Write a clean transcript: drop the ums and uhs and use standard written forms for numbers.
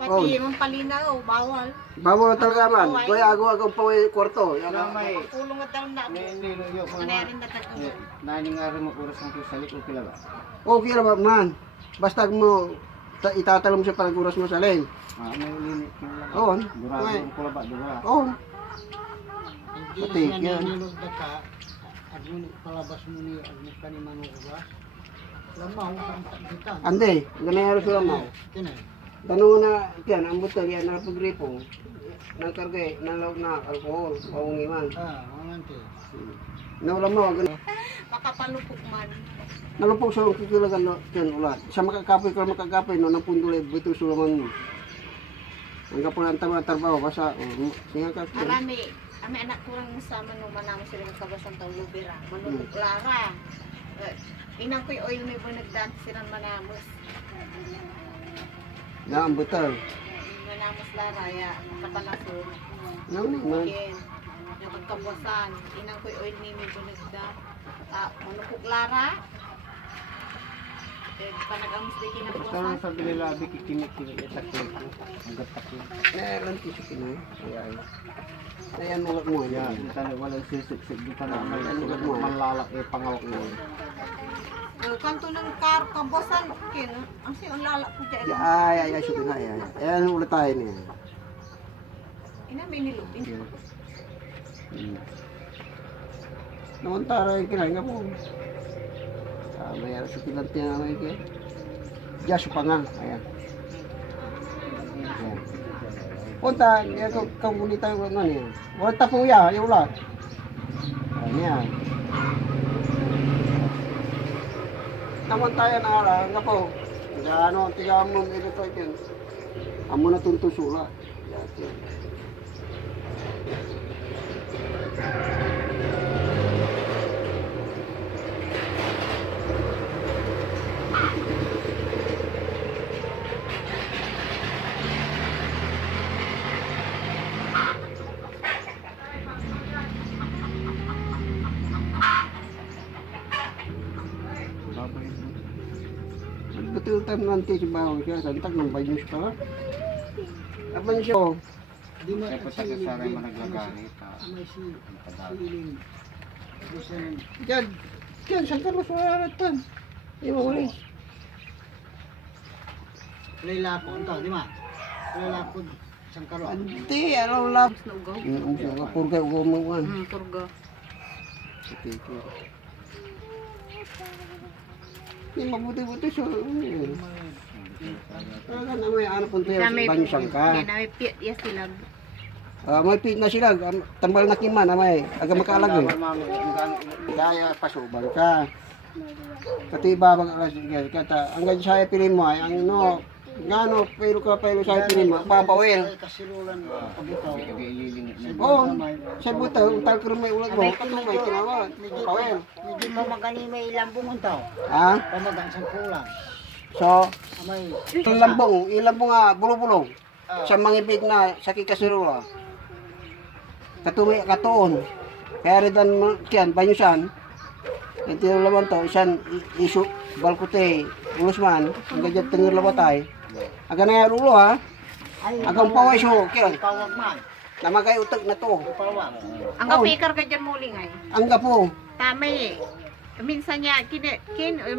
Pati yung palinaw, bawal. Bawal talaga man. Kaya agong paway kwarto. Pulong at daw na. Kanayarin na tayo. Naning araw mo oras ang kusalik o kila ba? Okay ra ba man. Basta mo itatalom sa panaguras mo sa alin. May limit kila ba? Oo. Durado ko ba dura? Oo. Hindi Pati siya yan. nanulog na ka, at ngunit palabas mo ni Agnes ka ni Manukuba. Lamaw, ang pagkitan. Ande, ganayaro sila mo. Kina, Tanong na, yan, ang buto, yan, napagripo. Nang kargay, nalog na, alcohol, paungi man. mamante. Nawala mo, ganun. Makapalupok man. Nalupok sa kikilagan yan ulat. Sa makakapoy ka makakapoy, no, napundulay, buto sulaman mo. Ang kapon ang tama, tarbaho, basa, singa ka. Marami. Kami anak kurang sama nung manamo sila ng kabasan taong lubira. Manupok lara. Inang ko'y oil may bunagdan sila manamos. Na, ang buto. Manamos lara, ya, kapalasod. Man. Again, nakagkabasan. Inang ko'y oil may bunagdan. Manupok lara. Panag-amos din Basta kinabukasan. lang sabi nila, bikikinik-kinik itak ko. Ang gatak ko. Meron tisi ka na. Ayan, ulat mo. Yan, Yan. dito na walang sisik-sik dito na may manlalak pangawak yun. Kanto ng kar, kabasan. Kin, ang siya ang lalak ko dyan. Ay, sige na, ay. Ayan, ulit tayo niya. Ina, may nilupin. Naman tara yung kinain ka po. May aras sa pinanti na may kaya. Diyan, supangang. Ayan. Ayan. Punta, kaguli tayo ng ano yan. Walang tapuya, yung ulat. Ayan. Naman tayo na ara, nga po. Ano, tiga mo, ito tayo yan. Amo na tuntusula. Ayan. Betul time nanti si bawang siya, santak ng bayos pa. Apan siya, Di mo Kaya po taga-saray mo naglaganit. may siling. Busan, diyan, saan ka nasulat pa? Di mo ulit. layla ko ito, di ba? Layla ko, sangkaro. Hindi, ano lab. Naugaw. Siya, purga, ugaw. Turga. Hindi, mabuti-buti siya. Talaga na may ano punto yan, May banyusang ka. may pit, yes sila. May pit na sila, tambal na kiman, may aga makaalag eh. Kaya pasuban ka. Pati babag alas kata, ang ganyan saya pilin mo ay ang no, ngano pero saya pilin mo, papawil. Kasirulan pag ikaw. Oo, sa buta, utal ko rin may ulat mo, may kinawa, papawil. Hindi mo magani may lambong untaw. Ha? Pamagang sangkulang. So, Amay, ilambong nga, bulong-bulong. Sa mangibig na sakit kasirula. Katumi, katuon. Kaya rin kiyan, banyusan. Ito yung laban to, isan isu, balkute, ulusman, ang gadget tengir labatay. Aga na yung ulo ha. Agang paway siyo, kiyan. pawag man. Namagay utak na to. Pawag. Ang kapikar ka dyan muli ngay. Ang gapo. Tama eh. Minsan niya,